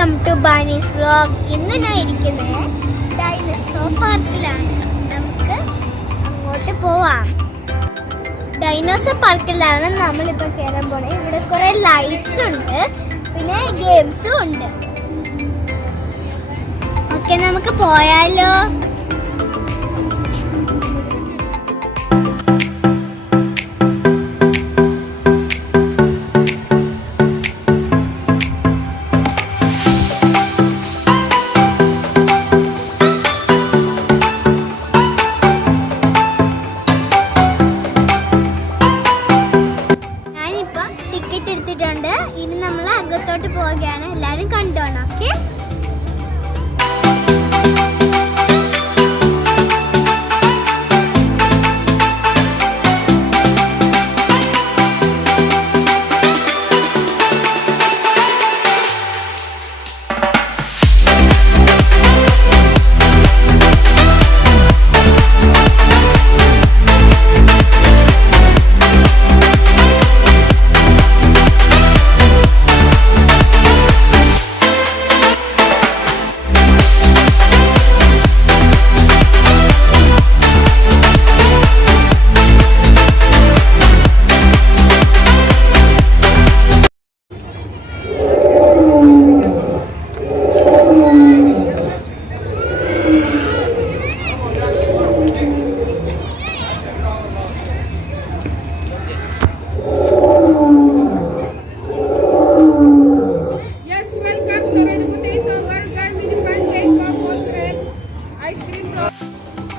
Welcome to ബാനീസ് vlog. ഇന്ന് ഞാൻ ഇരിക്കുന്നത് ഡൈനോസർ പാർക്കിലാണ്. നമുക്ക് അങ്ങോട്ട് പോവാം. ഡൈനോസർ പാർക്കിലാണ് നമ്മളിപ്പോൾ കയറാൻ പോണേ. ഇവിടെ കുറെ ലൈറ്റ്സ് ഉണ്ട്, പിന്നെ ഗെയിംസും ഉണ്ട്. ഓക്കെ, നമുക്ക് പോയാലോ? ടിക്കറ്റ് എടുത്തിട്ടുണ്ട്. ഇനി നമ്മൾ അകത്തോട്ട് പോവുകയാണ്. എല്ലാവരും കണ്ടോണം. ഓക്കെ,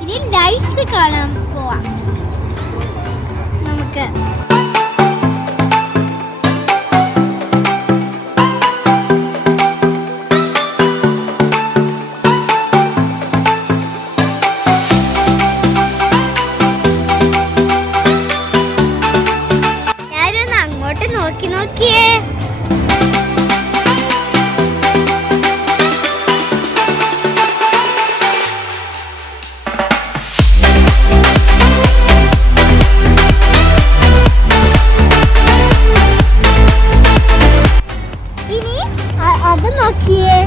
ഇനി ലൈറ്റ്സ് കാണാൻ പോവാം നമുക്ക്. ഞാനൊന്ന് അങ്ങോട്ട് നോക്കിയേ. അത് നോക്കിയേ.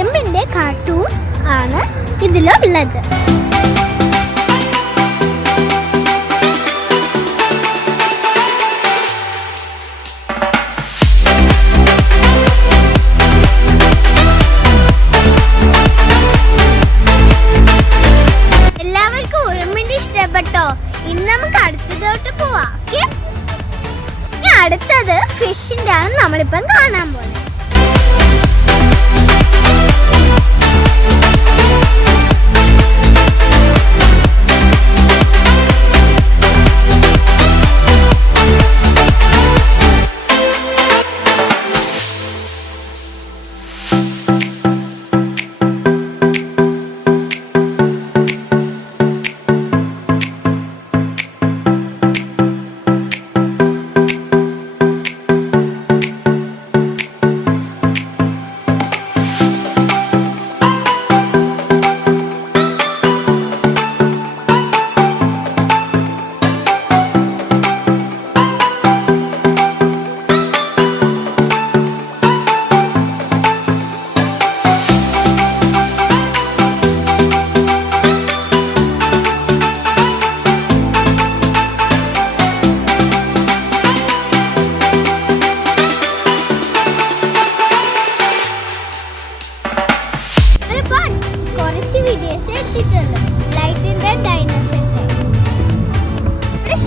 ഉറുമ്പിന്റെ കാർട്ടൂൺ ആണ് ഇതിലുള്ളത്. എല്ലാവർക്കും ഉറുമ്പിന്റെ ഇഷ്ടപ്പെട്ടോ? ഇന്ന് നമുക്ക് അടുത്തതോട്ട് പോവാം. ഇനി അടുത്തത് ഫിഷിന്റെ ആണ് നമ്മളിപ്പം കാണാൻ പോകുന്നത്.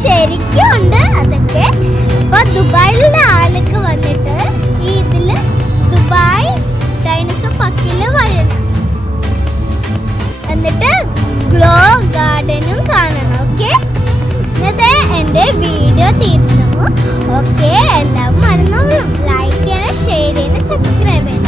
ശരിക്കും ഉണ്ട് അതൊക്കെ. ഇപ്പൊ ദുബായിലുള്ള ആൾക്ക് വന്നിട്ട് ഇതില് ദുബായ് ഡൈനോസർ പാർക്കില് വരണം, എന്നിട്ട് ഗ്ലോ ഗാർഡനും കാണണം. ഓക്കെ, ഇന്നത്തെ എന്റെ വീഡിയോ തീർന്നു. ഓക്കെ, എല്ലാവരും മറന്നോളും ലൈക്ക് ചെയ്യണം, ഷെയർ ചെയ്യണം, സബ്സ്ക്രൈബ് ചെയ്യണം.